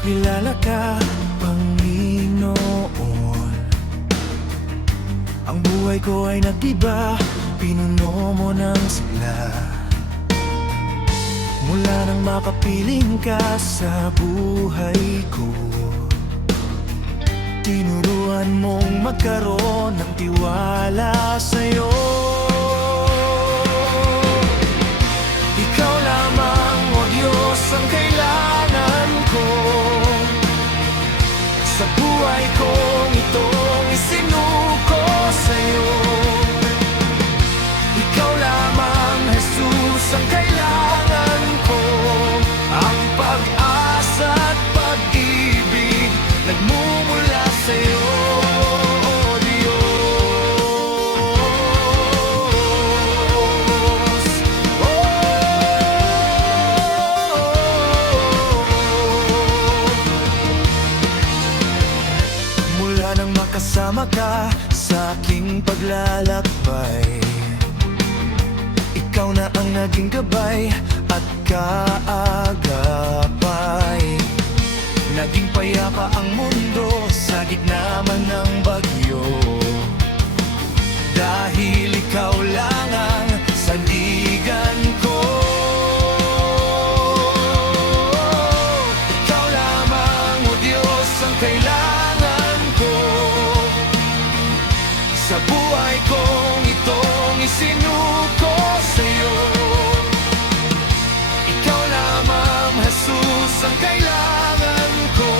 makilala ka, Panginoon. Ang buhay ko ay nag-iba, pinuno mo ng sigla. Mula nang makapiling ka sa buhay ko, tinuruan mong magkaroon ng tiwala sa'yo. Ikaw lamang, O Diyos, ang kailangan ko. Sa buhay kong itong isinuko sa'yo. Ikaw lamang, Jesus, ang kailangan ko. Ang pag-asa at pag-ibig nagmumula sa'yo, O Diyos. Mula nang makasama ka sa aking paglalakbay, ikaw na ang naging gabay at kaagapay. Naging payapa ang mundo sa gitna man ng bagyo, dahil ikaw lang ang sandigan ko. Ikaw lamang, O Diyos, ang kailangan ko. Sa buhay kong itong isinuko sa'yo. Ikaw lamang, Jesus, ang kailangan ko.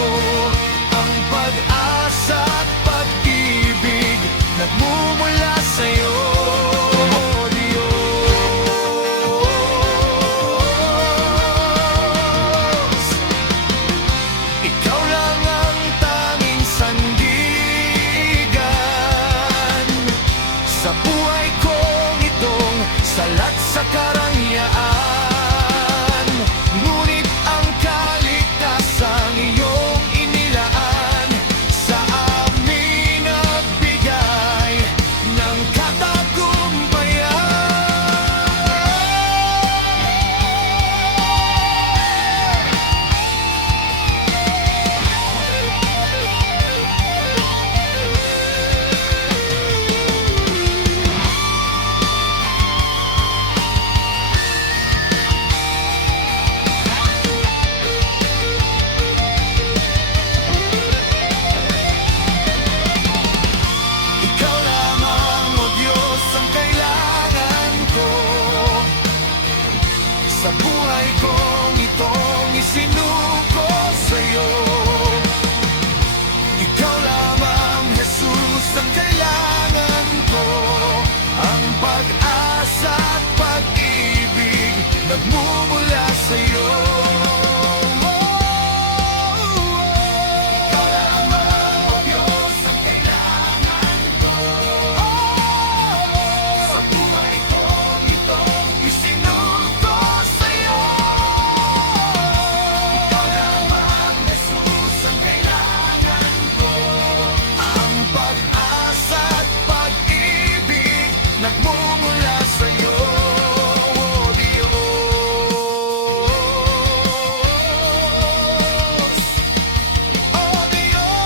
Ang pag-asa at pag-ibig nagmumula sa'yo, O Diyos. Ikaw lang ang tanging sandigan sa buhay kong itong salat sa karangyaan. Ngunit ang kaligtasang iyong inilaan sa amin nagbigay ng katagumpayan. Ikaw lamang, O Diyos, ang kailangan ko. Sa buhay kong itong isinuko sa'yo. Ikaw lamang, Jesus, ang kailangan ko. Ang pag-asa at pag-ibig nagmumula sa'yo. Ikaw lamang, O Diyos, ang kailangan ko. Sa buhay kong itong isinuko sa'yo. Ikaw lamang, Jesus, ang kailangan ko. Ang pag-asa at pag-ibig nagmumula sa'yo, O Diyos. O Diyos.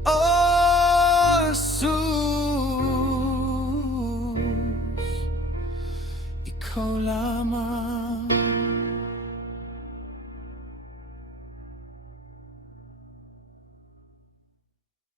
O Jesus, ikaw lamang.